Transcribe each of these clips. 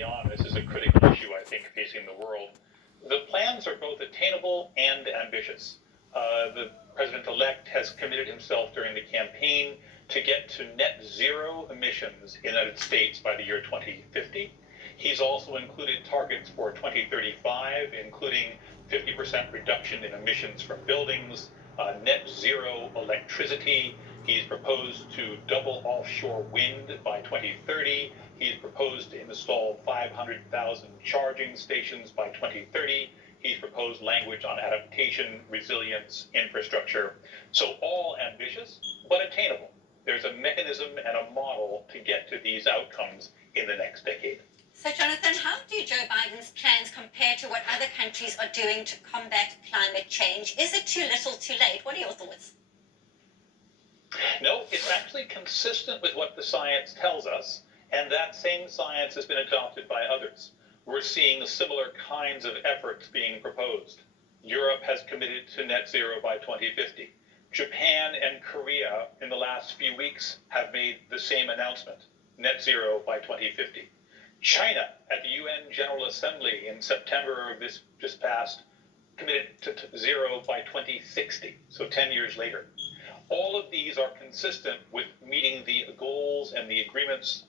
me on. This is a critical issue, I think, facing the world. The plans are both attainable and ambitious. The president-elect has committed himself during the campaign to get to net zero emissions in the United States by the year 2050. He's also included targets for 2035, including 50% reduction in emissions from buildings, net zero electricity. He's proposed to double offshore wind by 2030. He's proposed to install 500,000 charging stations by 2030. He's proposed language on adaptation, resilience, infrastructure. So all ambitious, but attainable. There's a mechanism and a model to get to these outcomes in the next decade. So, Jonathan, how do Joe Biden's plans compare to what other countries are doing to combat climate change? Is it too little, too late? What are your thoughts? No, it's actually consistent with what the science tells us, and that same science has been adopted by others. We're seeing similar kinds of efforts being proposed. Europe has committed to net zero by 2050. Japan and Korea in the last few weeks have made the same announcement, net zero by 2050. China at the UN General Assembly in September of this just past committed to zero by 2060, so 10 years later. All of these are consistent with meeting the goals and the agreements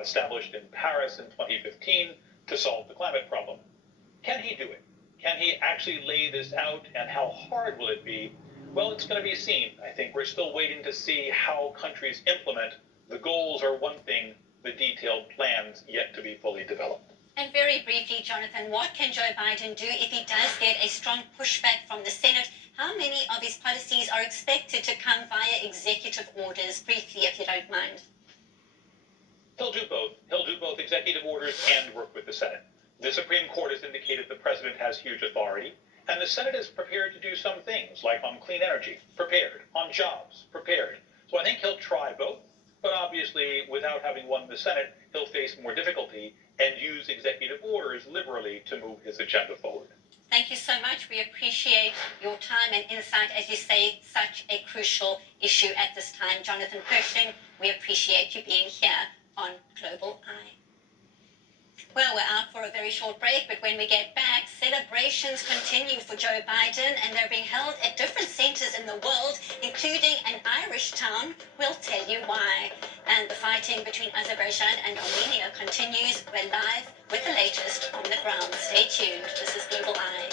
established in Paris in 2015 to solve the climate problem. Can he do it? Can he actually lay this out, and how hard will it be? Well, it's going to be seen. I think we're still waiting to see how countries implement. The goals are one thing, the detailed plans yet to be fully developed. And very briefly, Jonathan, what can Joe Biden do if he does get a strong pushback from the Senate? How many of his policies are expected to come via executive orders? Briefly, if you don't mind. He'll do both. He'll do both executive orders and work with the Senate. The Supreme Court has indicated the president has huge authority, and the Senate is prepared to do some things, like on clean energy, prepared, on jobs, prepared. So I think he'll try both, but obviously, without having won the Senate, he'll face more difficulty and use executive orders liberally to move his agenda forward. Thank you so much. We appreciate your time and insight, as you say, such a crucial issue at this time. Jonathan Pershing, we appreciate you being here on Global Eye. Well, we're out for a very short break, but when we get back, celebrations continue for Joe Biden, and they're being held at different centers in the world, including an Irish town. We'll tell you why. And the fighting between Azerbaijan and Armenia continues. We're live with the latest on the ground. Stay tuned. This is Global Eye.